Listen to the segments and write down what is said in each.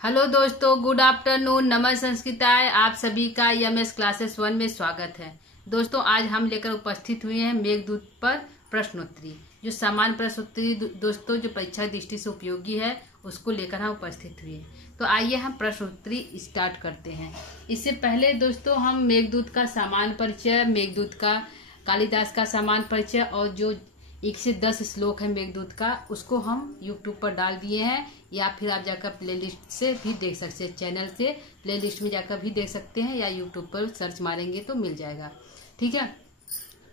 Hello दोस्तों, good afternoon, नमः संस्कृताय। आप सभी का एमएस क्लासेस 1 में स्वागत है। दोस्तों, आज हम लेकर उपस्थित हुए हैं मेघदूत पर प्रश्नोत्तरी। जो सामान्य प्रश्नोत्तरी दोस्तों जो परीक्षा दृष्टि से उपयोगी है, उसको लेकर हम उपस्थित हुए। तो आइए हम प्रश्नोत्तरी स्टार्ट करते हैं। इससे पहले दोस्तों हम मेघदूत का सामान्य परिचय, मेघदूत का कालिदास का सामान्य परिचय और जो 1 से 10 श्लोक है मेघदूत का, उसको हम यूट्यूब पर डाल दिए हैं, या फिर आप जाकर प्लेलिस्ट से भी देख सकते हैं। चैनल से प्लेलिस्ट में जाकर भी देख सकते हैं, या यूट्यूब पर सर्च मारेंगे तो मिल जाएगा। ठीक है,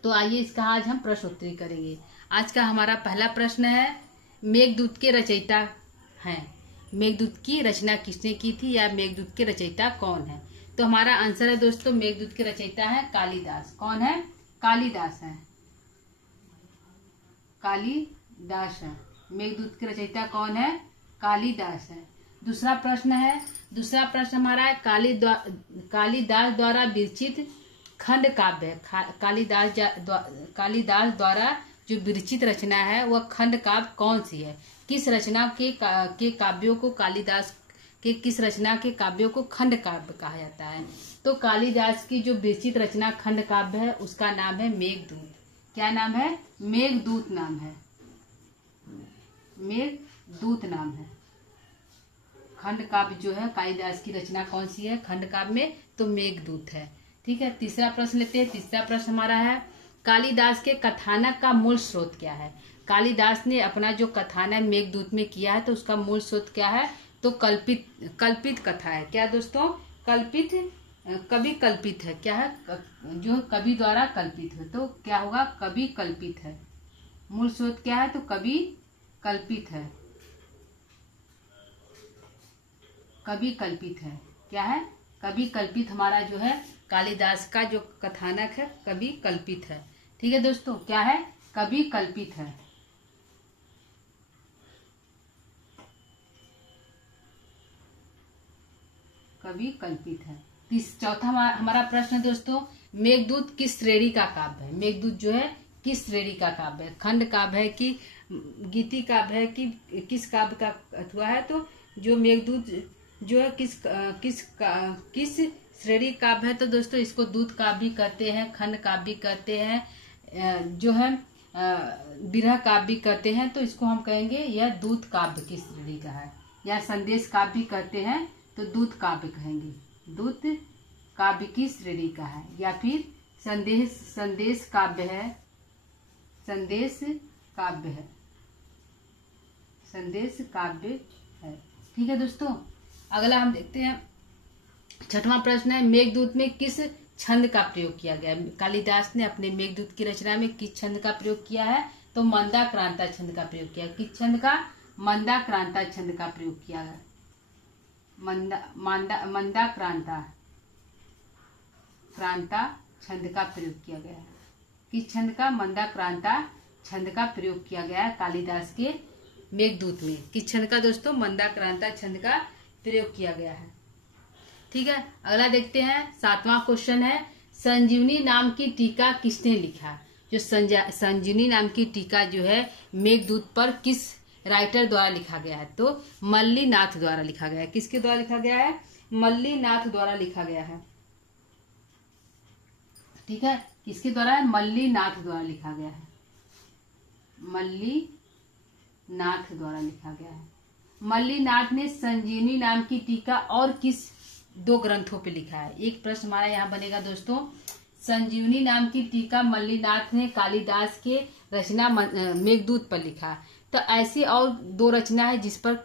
तो आइए इसका आज हम प्रश्नोत्तरी करेंगे। आज का हमारा पहला प्रश्न है, मेघदूत के रचयिता हैं। मेघदूत की रचना किसने की थी, या मेघदूत के रचयिता कौन है? तो हमारा आंसर है दोस्तों, मेघदूत के रचयिता है कालिदास। कौन है? कालिदास है। कालिदास है। मेघदूत के रचयिता कौन है? कालिदास है। दूसरा प्रश्न हमारा है, कालिदास द्वारा विरचित खंड काव्य। कालिदास द्वारा जो विरचित रचना है वह खंड काव्य कौन सी है? किस रचना के काव्यों को कालिदास के किस रचना के काव्यों को खंड काव्य कहा जाता है? तो कालिदास की जो विरचित रचना खंड काव्य है उसका नाम है मेघदूत। क्या नाम है? मेघदूत नाम है। मेघदूत नाम है। खंड काव्य जो है कालिदास की रचना कौन सी है खंड काव्य में? तो मेघदूत है। ठीक है, तीसरा प्रश्न लेते हैं। तीसरा प्रश्न हमारा है, कालिदास के कथानक का मूल स्रोत क्या है? कालिदास ने अपना जो कथानक मेघदूत में किया है तो उसका मूल स्रोत क्या है? तो कल्पित कथा है। क्या दोस्तों? कवि कल्पित है। क्या है? जो कवि द्वारा कल्पित है। तो क्या होगा? कवि कल्पित है। मूल स्रोत क्या है? तो कवि कल्पित है। कवि कल्पित है। क्या है? कवि कल्पित हमारा जो है कालिदास का जो कथानक है कवि कल्पित है। ठीक है दोस्तों, क्या है? कवि कल्पित है। कवि कल्पित है। चौथा हमारा प्रश्न दोस्तों, मेघदूत किस श्रेणी का काव्य है? मेघदूत जो है किस श्रेणी का काव्य है? खंड काव्य है कि गीति काव्य है कि किस काव्य का अथवा है? तो जो मेघदूत जो है किस श्रेणी काव्य है? तो दोस्तों इसको दूत काव्य भी कहते हैं, खंड काव्य भी कहते हैं, जो है विरह काव्य भी कहते हैं। तो इसको हम कहेंगे यह दूत काव्य की श्रेणी का है, या संदेश काव्य भी कहते हैं तो दूत काव्य कहेंगे। दूत काव्य की श्रेणी का है, या फिर संदेश काव्य है। संदेश काव्य है। संदेश काव्य है। ठीक है दोस्तों, अगला हम देखते हैं। छठवां प्रश्न है, मेघदूत में किस छंद का प्रयोग किया गया? कालिदास ने अपने मेघदूत की रचना में किस छंद का प्रयोग किया है? तो मंदाक्रांता छंद का प्रयोग किया। किस छंद का? मंदाक्रांता छंद का प्रयोग किया है। क्रांता छंद का प्रयोग किया गया है। किस छंद का? मंदाक्रांता छंद का प्रयोग किया गया है कालिदास के मेघदूत में। किस छंद का दोस्तों? मंदाक्रांता छंद का प्रयोग किया गया है। ठीक है, अगला देखते हैं। सातवां क्वेश्चन है, संजीवनी नाम की टीका किसने लिखा? जो संजीवनी नाम की टीका जो है मेघदूत पर किस राइटर द्वारा लिखा गया है? तो मल्लीनाथ द्वारा लिखा गया है। किसके द्वारा लिखा गया है? मल्लीनाथ द्वारा लिखा गया है। ठीक है, किसके द्वारा है? मल्लीनाथ द्वारा लिखा गया है। मल्लीनाथ द्वारा लिखा गया है। मल्लीनाथ ने संजीवनी नाम की टीका और किस 2 ग्रंथों पे लिखा है? एक प्रश्न हमारा यहाँ बनेगा दोस्तों, संजीवनी नाम की टीका मल्लीनाथ ने कालिदास के रचना मेघदूत पर लिखा। तो ऐसी और 2 रचना है जिस पर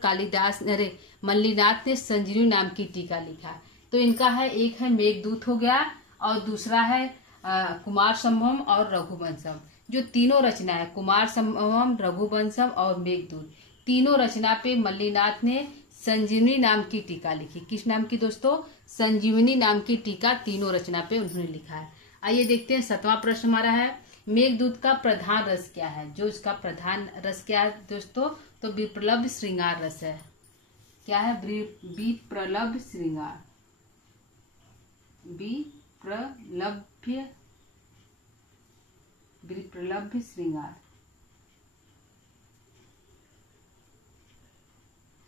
मल्लीनाथ ने संजीवनी नाम की टीका लिखा। तो इनका है, एक है मेघदूत हो गया, और दूसरा है कुमार संभवम और रघुवंशम। जो तीनों रचना है, कुमार संभवम, रघुवंशम और मेघदूत, तीनों रचना पे मल्लीनाथ ने संजीवनी नाम की टीका लिखी। किस नाम की दोस्तों? संजीवनी नाम की टीका तीनों रचना पे उन्होंने लिखा है। आइए देखते हैं। 7वां प्रश्न हमारा है, मेघदूत का प्रधान रस क्या है? जो इसका प्रधान रस क्या है दोस्तों? तो विप्रलभ श्रृंगार रस है। क्या है? विप्रलभ श्रृंगार। विप्रलभ श्रृंगार।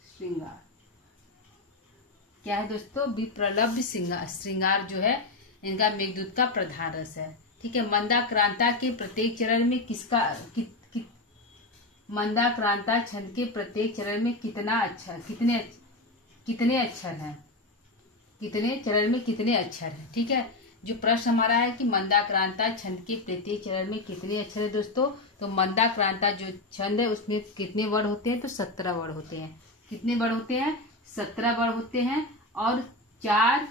श्रृंगार। क्या है दोस्तों, विप्रलभ श्रृंगार जो है इनका मेघदूत का प्रधान रस है। ठीक है। मंदाक्रांता के प्रत्येक चरण में मंदाक्रांता छंद के प्रत्येक चरण में कितने अक्षर हैं, कितने चरण में कितने अक्षर हैं। ठीक है। जो प्रश्न हमारा है कि मंदाक्रांता छंद के प्रत्येक चरण में कितने अक्षर है दोस्तों, तो मंदाक्रांता जो छंद है उसमें कितने वर्ण होते हैं, तो 17 वर्ण होते हैं। कितने वर्ण होते हैं, 17 वर्ण होते हैं। और 4,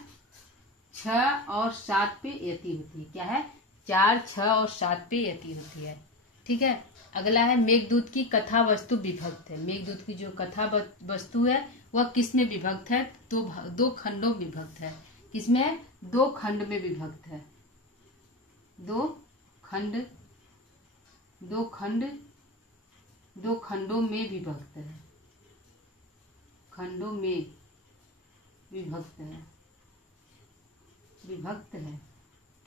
6 और 7 पे यति होती है। क्या है, 4, 6 और 7 पे यति होती है। ठीक है। अगला है मेघदूत की कथा वस्तु विभक्त है। मेघदूत की जो कथा वस्तु है वह किस में विभक्त है, तो 2 खंडों में विभक्त है। किसमें, 2 खंड में विभक्त है। 2 खंडों में विभक्त है। खंडों में विभक्त है।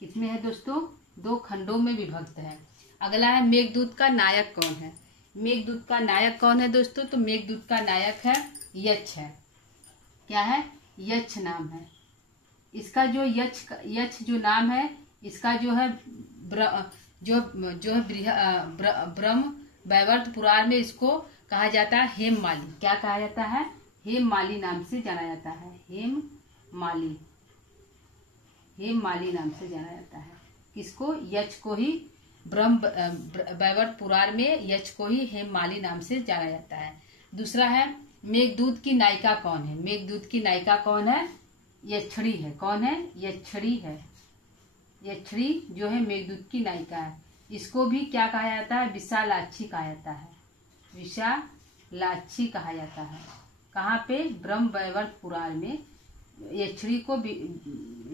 किसमें है दोस्तों, 2 खंडों में विभक्त है। अगला है मेघदूत का नायक कौन है। मेघदूत का नायक कौन है दोस्तों, तो मेघदूत का नायक है यक्ष है। क्या है, यक्ष नाम है इसका। जो यक्ष जो नाम है इसका जो है ब्रह्म वैवर्त पुराण में इसको कहा जाता है हेममाली। क्या कहा जाता है, हेममाली नाम से जाना जाता है। हेममाली नाम से जाना जाता है। किसको, यक्ष को ही वैवर्त पुराण में यक्ष को ही हेममाली नाम से जाना जाता है। दूसरा है मेघदूत की नायिका कौन है। मेघदूत की नायिका कौन है, यक्षिणी है। कौन है, यक्षिणी है। यक्षिणी जो है मेघदूत की नायिका है। इसको भी क्या कहा जाता है, विशालाक्षी कहा जाता है। विशालाक्षी कहा जाता है। कहाँ पे, ब्रह्म वैवर्त पुराण में यक्षिणी को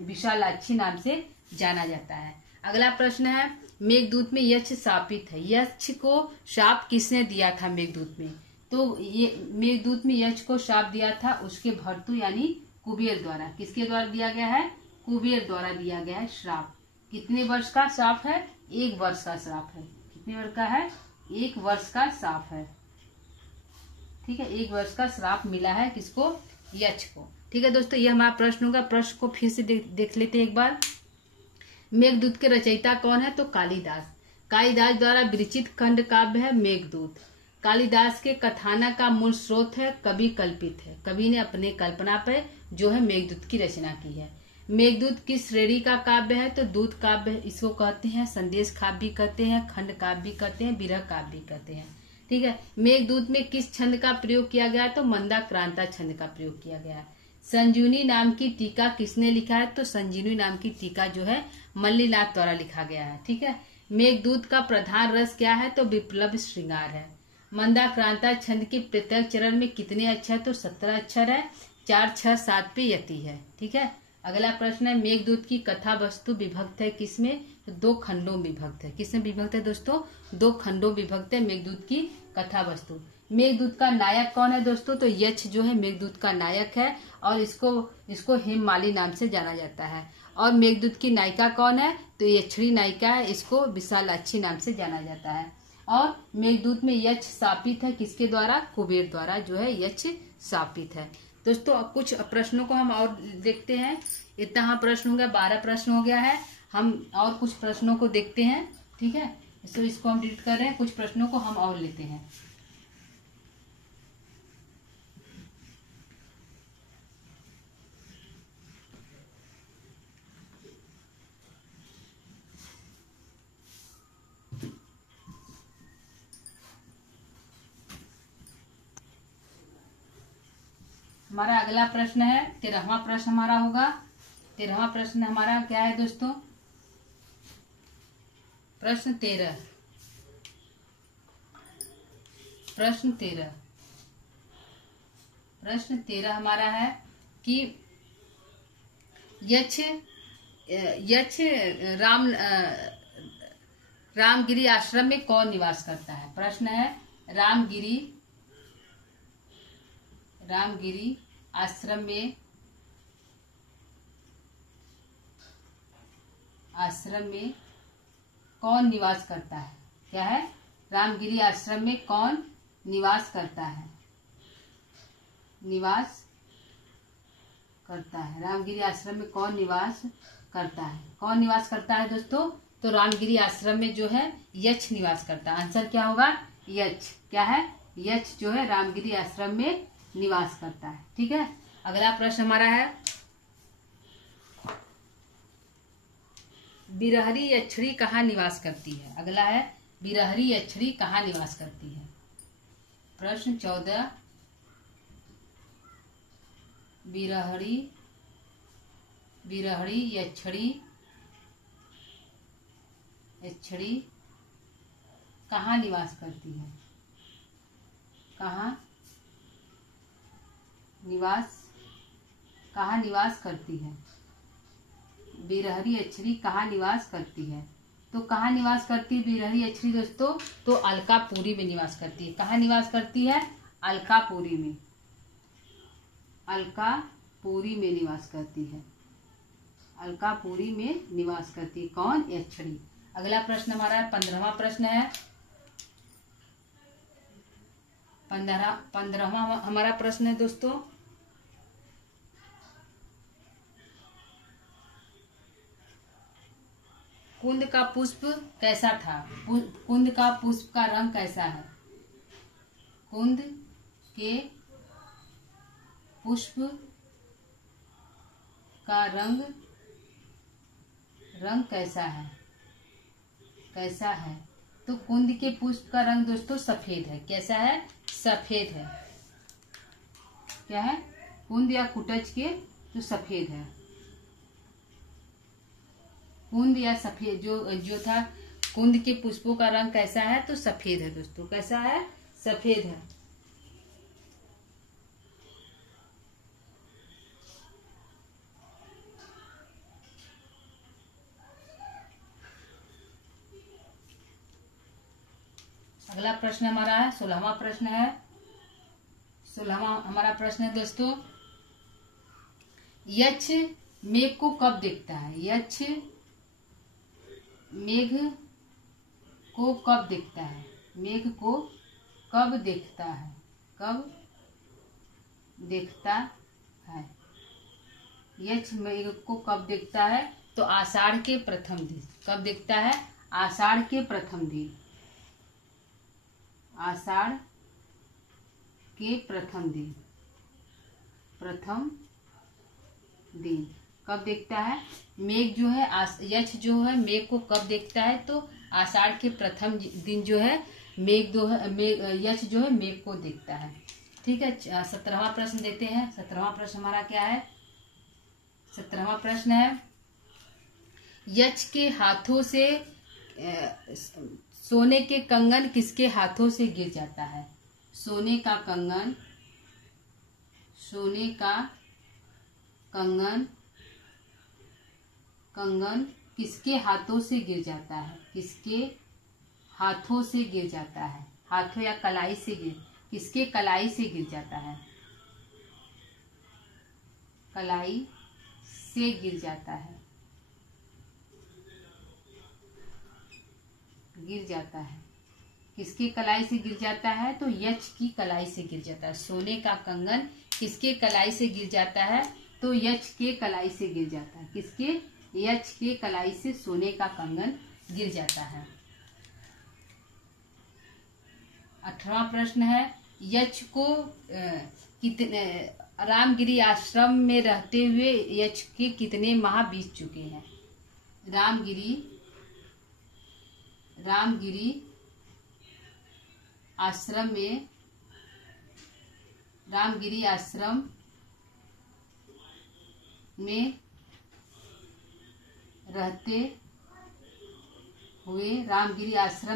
विशालाक्षी नाम से जाना जाता है। अगला प्रश्न है मेघदूत में यक्ष शापित है। यक्ष को शाप किसने दिया था मेघदूत में, तो ये मेघदूत में यक्ष को शाप दिया था उसके भर्तृ यानी कुबेर द्वारा। किसके द्वारा दिया गया है, कुबेर द्वारा दिया गया है श्राप। कितने वर्ष का श्राप है, 1 वर्ष का श्राप है। कितने वर्ष का है, 1 वर्ष का श्राप है। ठीक है, 1 वर्ष का श्राप मिला है किसको, यक्ष को। ठीक है दोस्तों, ये हमारा प्रश्न होगा। प्रश्न को फिर से देख लेते हैं एक बार। मेघदूत के रचयिता कौन है, तो कालिदास। कालिदास द्वारा विरचित खंड काव्य है मेघदूत। कालिदास के कथानक का मूल स्रोत है कवि कल्पित है। कवि ने अपने कल्पना पर जो है मेघदूत की रचना की है। मेघदूत किस श्रेणी का काव्य है, तो दूत काव्य इसको कहते हैं। संदेश काव्य भी कहते हैं, खंड काव्य भी कहते हैं, विरह काव्य भी कहते हैं। ठीक है। मेघदूत में किस छंद का प्रयोग किया गया, तो मंदाक्रांता छंद का प्रयोग किया गया है। संजीवनी नाम की टीका किसने लिखा है, तो संजीवनी नाम की टीका जो है मल्लीनाथ द्वारा लिखा गया है। ठीक है। मेघदूत का प्रधान रस क्या है, तो विप्लव श्रृंगार है। मंदाक्रांता छंद के प्रत्येक चरण में कितने अक्षर, तो 17 अक्षर है। 4, 6, 7 पे यति है। ठीक है। अगला प्रश्न है मेघदूत की कथा वस्तु विभक्त है किसमें, तो 2 खंडों में विभक्त है। किसमें विभक्त है दोस्तों, 2 खंडों में विभक्त है मेघदूत की कथा वस्तु। मेघदूत का नायक कौन है दोस्तों, तो यक्ष जो है मेघदूत का नायक है और इसको हेममाली नाम से जाना जाता है। और मेघदूत की नायिका कौन है, तो यक्षिणी नायिका है, इसको विशालाक्षी नाम से जाना जाता है। और मेघदूत में यक्ष शापित है किसके द्वारा, कुबेर द्वारा जो है यक्ष शापित है। दोस्तों अब कुछ प्रश्नों को हम और देखते हैं। इतना प्रश्न हो गया, 12 प्रश्न हो गया है। हम और कुछ प्रश्नों को देखते हैं। ठीक है, तो इसको हम डिलीट कर रहे हैं। कुछ प्रश्नों को हम और लेते हैं। हमारा अगला प्रश्न है 13वां प्रश्न हमारा होगा। 13वां प्रश्न हमारा क्या है दोस्तों, प्रश्न 13 हमारा है कि यक्ष रामगिरी आश्रम में कौन निवास करता है। प्रश्न है रामगिरी आश्रम में कौन निवास करता है। क्या है, रामगिरी आश्रम में कौन निवास करता है। करता है। रामगिरी आश्रम में कौन निवास करता है? कौन निवास करता है दोस्तों? तो रामगिरी आश्रम में जो है यक्ष निवास करता है। आंसर क्या होगा? यक्ष। क्या है? यक्ष जो है रामगिरी आश्रम में निवास करता है। ठीक है, अगला प्रश्न हमारा है, बिरहरी यक्षिणी कहाँ निवास करती है? अगला है, बिरहरी यक्षिणी कहाँ निवास करती है? प्रश्न 14, बिरहरी यक्षिणी कहाँ निवास करती है? कहाँ निवास करती है? बिरहरी यक्षिणी कहाँ निवास करती है? तो कहाँ निवास करती है बिरहरी यक्षिणी दोस्तों? तो अलकापुरी में निवास करती है। कहाँ निवास करती है? अलकापुरी में। अलकापुरी में निवास करती है। अलकापुरी में निवास करती है कौन? यक्षिणी। अगला प्रश्न हमारा 15वां प्रश्न है। 15वां हमारा प्रश्न है दोस्तों, कुंद का पुष्प कैसा था? कुंद का पुष्प का रंग कैसा है? कुंद के पुष्प का रंग कैसा है? कैसा है? तो कुंद के पुष्प का रंग दोस्तों सफेद है। कैसा है? सफेद है। क्या है? कुंद या कुटज के तो सफेद है। कुंद या सफेद जो था, कुंद के पुष्पों का रंग कैसा है? तो सफेद है दोस्तों। कैसा है? सफेद है। अगला प्रश्न हमारा है 16वां प्रश्न है। 16वां हमारा प्रश्न है दोस्तों, यक्ष मेघ को कब देखता है? यक्ष मेघ को कब देखता है? मेघ को कब देखता है? कब देखता है? यक्ष मेघ को कब देखता है? तो आषाढ़ के प्रथम दिन। कब देखता है? आषाढ़ के प्रथम दिन। आषाढ़ के प्रथम दिन। प्रथम दिन कब देखता है? मेघ जो है यक्ष जो है मेघ को कब देखता है? तो आषाढ़ के प्रथम दिन जो है यक्ष जो है मेघ को देखता है। ठीक है, 17वां प्रश्न देते हैं। 17वां प्रश्न हमारा क्या है? 17वां प्रश्न है, यक्ष के हाथों से सोने के कंगन किसके हाथों से गिर जाता है? सोने का कंगन किसके हाथों से गिर जाता है? किसके हाथों से गिर जाता है? हाथों या कलाई से किसके कलाई से गिर जाता है? कलाई से गिर जाता है। गिर जाता है। किसके कलाई से गिर जाता है? तो यक्ष की कलाई से गिर जाता है। सोने का कंगन किसके कलाई से गिर जाता है? तो यक्ष के कलाई से गिर जाता है। किसके? यक्ष के कलाई से सोने का कंगन गिर जाता है। 18वां प्रश्न है, यक्ष को कितने रामगिरी आश्रम में रहते हुए यक्ष के कितने माह बीत चुके हैं? रामगिरी आश्रम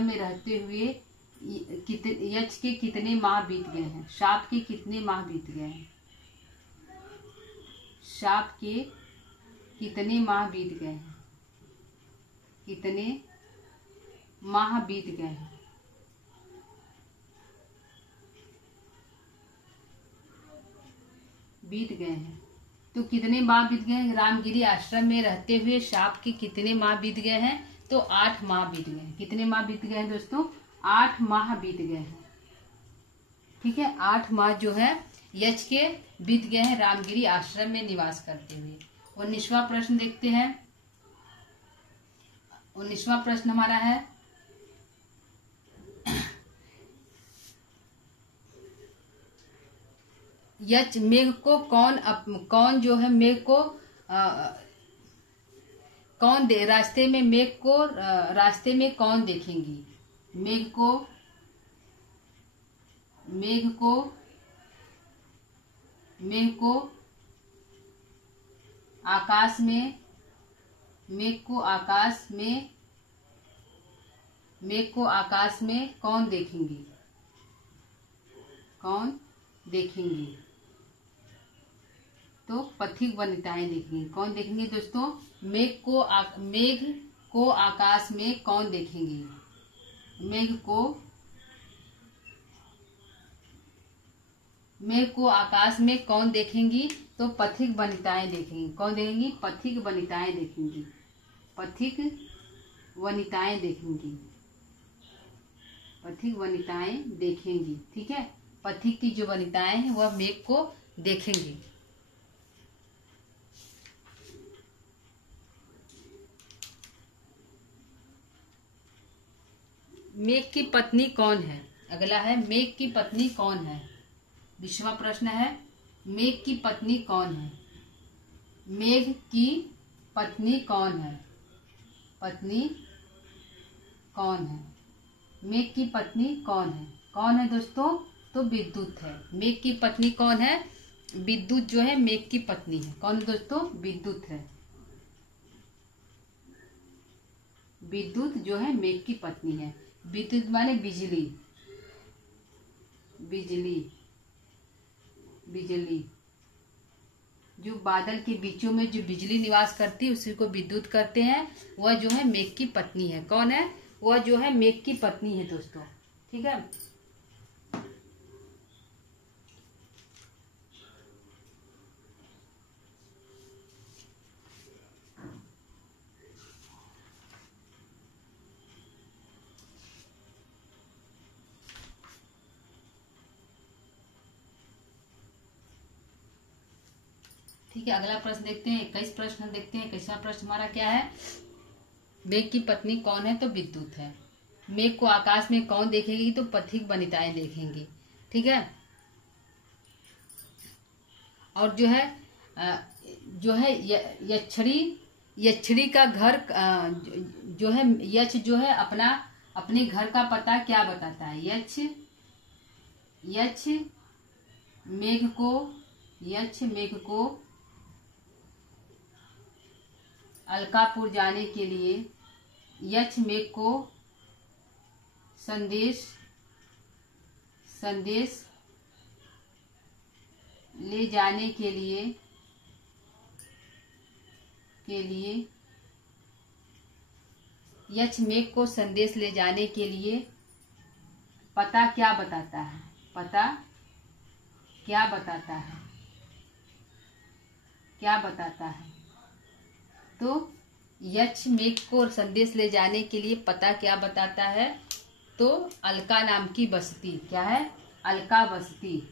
में रहते हुए यक्ष के कितने माह बीत गए हैं? शाप के कितने माह बीत गए हैं? शाप के कितने माह बीत गए हैं? कितने माह बीत गए हैं? बीत गए हैं। तो कितने माह बीत गए हैं? रामगिरी आश्रम में रहते हुए शाप के कितने माह बीत गए हैं? तो 8 माह बीत गए हैं। कितने माह बीत गए हैं दोस्तों? 8 माह बीत गए हैं। ठीक है, 8 माह जो है यक्ष के बीत गए हैं रामगिरी आश्रम में निवास करते हुए। 19वां प्रश्न देखते हैं। 19वां प्रश्न हमारा है, यक्ष मेघ को कौन जो है मेघ को कौन दे रास्ते में मेघ को रास्ते में कौन देखेंगी? मेघ को आकाश में कौन देखेंगी? तो पथिक वनिताएं देखेंगी। कौन देखेंगे दोस्तों? मेघ को आकाश में कौन देखेंगी? मेघ को आकाश में कौन देखेंगी? तो पथिक वनिताएं देखेंगी। कौन देखेंगी? पथिक वनिताएं देखेंगी। पथिक वनिताएं देखेंगी। ठीक है, पथिक की जो वनिताएं हैं वह मेघ को देखेंगी। मेघ की पत्नी कौन है? अगला है, मेघ की पत्नी कौन है? 20वां प्रश्न है, मेघ की पत्नी कौन है? मेघ की पत्नी कौन है? मेघ की पत्नी कौन है? कौन है दोस्तों? तो विद्युत है। मेघ की पत्नी कौन है? विद्युत जो है मेघ की पत्नी है। कौन है दोस्तों? विद्युत है। विद्युत जो है मेघ की पत्नी है। विद्युत माने बिजली। जो बादल के बीचों में जो बिजली निवास करती है उसी को विद्युत करते हैं। वह जो है मेघ की पत्नी है। कौन है? वह जो है मेघ की पत्नी है दोस्तों। ठीक है, ठीक है। अगला प्रश्न देखते हैं। 21 प्रश्न देखते हैं। 21वां प्रश्न हमारा क्या है? मेघ की पत्नी कौन है? तो विद्युत है। मेघ को आकाश में कौन देखेगी? तो पथिक वनिताएं देखेंगी। ठीक है, और जो है यक्षिणी का घर जो है यक्ष जो है अपने घर का पता क्या बताता है? यक्ष मेघ को अलकापुर जाने के लिए यक्ष मेघ को संदेश ले जाने के लिए यक्ष मेघ को संदेश ले जाने के लिए पता क्या बताता है? क्या बताता है? तो यक्ष मेघ को संदेश ले जाने के लिए पता क्या बताता है? तो अलका नाम की बस्ती। क्या है? अलका वसती।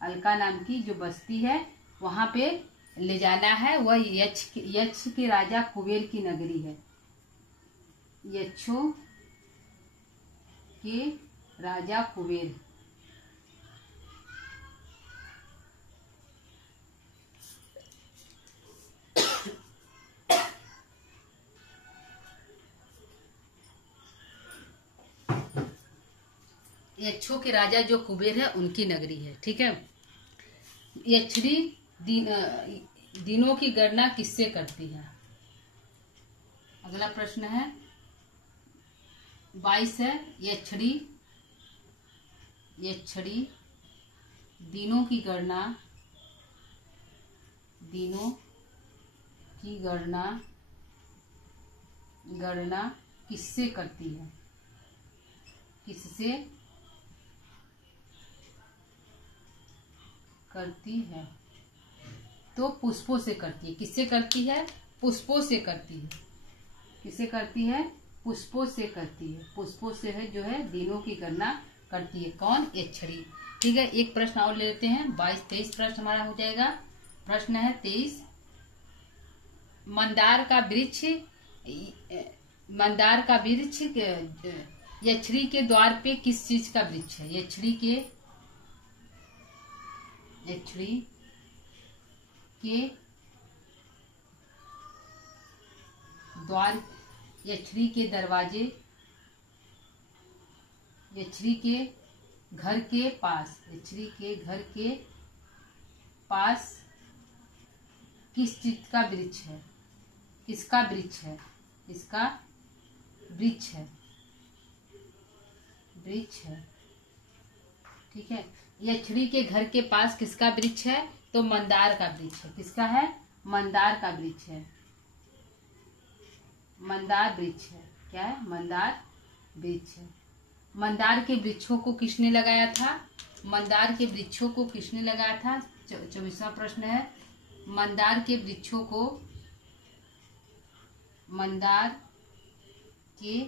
अलका नाम की जो बस्ती है वहां पे ले जाना है। वह यक्ष के राजा कुबेर की नगरी है। यक्षों के राजा कुबेर। यक्षों के राजा जो कुबेर है उनकी नगरी है। ठीक है, यक्षिणी दिनों की गणना किससे करती है? अगला प्रश्न है 22 है, यक्षिणी दिनों की गणना किससे करती है? किससे करती है? तो पुष्पों से करती है। किससे करती है? पुष्पों से करती है। किससे करती है? पुष्पों से करती है, पुष्पों से है जो है दिनों की गणना करती है। कौन? यक्षिणी। ठीक है, एक प्रश्न और ले लेते हैं। 22-23 प्रश्न हमारा हो जाएगा। प्रश्न है 23, मंदार का वृक्ष यक्षिणी के द्वार पे किस चीज का वृक्ष है? यक्षिणी के द्वार, यक्षिणी के दरवाजे, यक्षिणी के घर के पास, यक्षिणी के घर के पास किस चीज का वृक्ष है? किसका वृक्ष है? इसका वृक्ष है, वृक्ष है। ठीक है, यक्षिणी के घर के पास किसका वृक्ष है? तो मंदार का वृक्ष है। किसका है? मंदार का वृक्ष है, मंदार वृक्ष है। क्या है? मंदार वृक्ष है। मंदार के वृक्षों को किसने लगाया था? मंदार के वृक्षों को किसने लगाया था? 24वां प्रश्न है, मंदार के वृक्षों को, मंदार के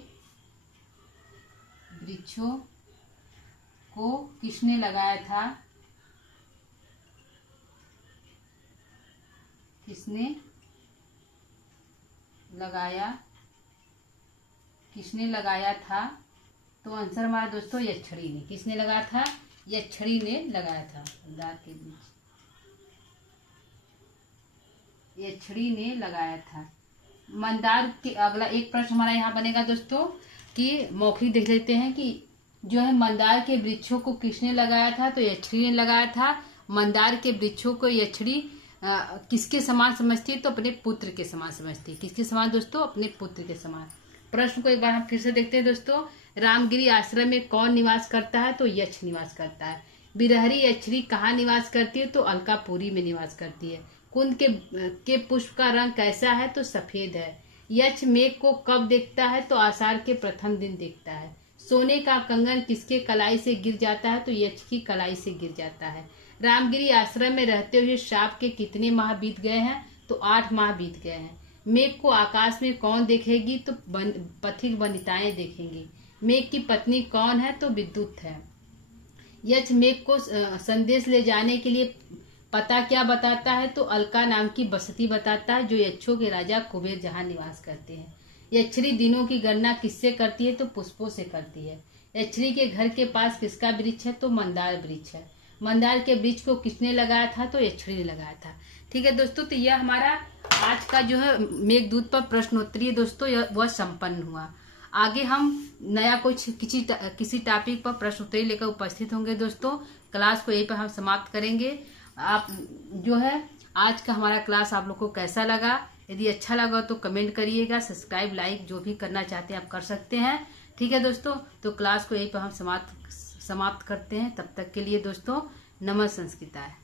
वृक्षों को किसने लगाया था? किसने लगाया था? तो आंसर हमारा दोस्तों यक्षिणी ने। किसने लगाया था? यक्षिणी ने लगाया था। मंदार के वृक्ष यक्षिणी ने लगाया था। मंदार के अगला एक प्रश्न हमारा यहाँ बनेगा दोस्तों कि मौखिक देख लेते हैं कि जो है मंदार के वृक्षों को किसने लगाया था? तो यक्षिणी ने लगाया था। मंदार के वृक्षों को यक्षिणी किसके समान समझती है? तो अपने पुत्र के समान समझती है। किसके समान दोस्तों? अपने पुत्र के समान। प्रश्न को एक बार हम फिर से देखते हैं दोस्तों। रामगिरी आश्रम में कौन निवास करता है? तो यक्ष निवास करता है। बिरहरी यक्षिणी कहाँ निवास करती है? तो अलकापुरी में निवास करती है। कुंद के पुष्प का रंग कैसा है? तो सफेद है। यक्ष मेघ को कब देखता है? तो आषाढ़ के प्रथम दिन देखता है। सोने का कंगन किसके कलाई से गिर जाता है? तो यक्ष की कलाई से गिर जाता है। रामगिरी आश्रम में रहते हुए श्राप के कितने माह बीत गए हैं? तो 8 माह बीत गए हैं। मेघ को आकाश में कौन देखेगी? तो पथिक वनिताएं देखेंगी। मेघ की पत्नी कौन है? तो विद्युत है। यक्ष मेघ को संदेश ले जाने के लिए पता क्या बताता है? तो अलका नाम की बस्ती बताता है, जो यक्षों के राजा कुबेर जहाँ निवास करते हैं। यक्षिणी दिनों की गणना किससे करती है? तो पुष्पों से करती है। यक्षिणी के घर के पास किसका वृक्ष है? तो मंदार वृक्ष है। मंदार के वृक्ष को किसने लगाया था? तो यक्षिणी ने लगाया था। ठीक है दोस्तों, तो यह हमारा आज का जो है मेघदूत पर प्रश्नोत्तरी दोस्तों वह संपन्न हुआ। आगे हम नया कुछ किसी टॉपिक पर प्रश्नोत्तरी लेकर उपस्थित होंगे दोस्तों। क्लास को यहीं पर हम समाप्त करेंगे। आप जो है आज का हमारा क्लास आप लोग को कैसा लगा? यदि अच्छा लगा तो कमेंट करिएगा, सब्सक्राइब, लाइक जो भी करना चाहते हैं आप कर सकते हैं। ठीक है दोस्तों, तो क्लास को यहीं पर हम समाप्त करते हैं। तब तक के लिए दोस्तों नमः संस्कृताय।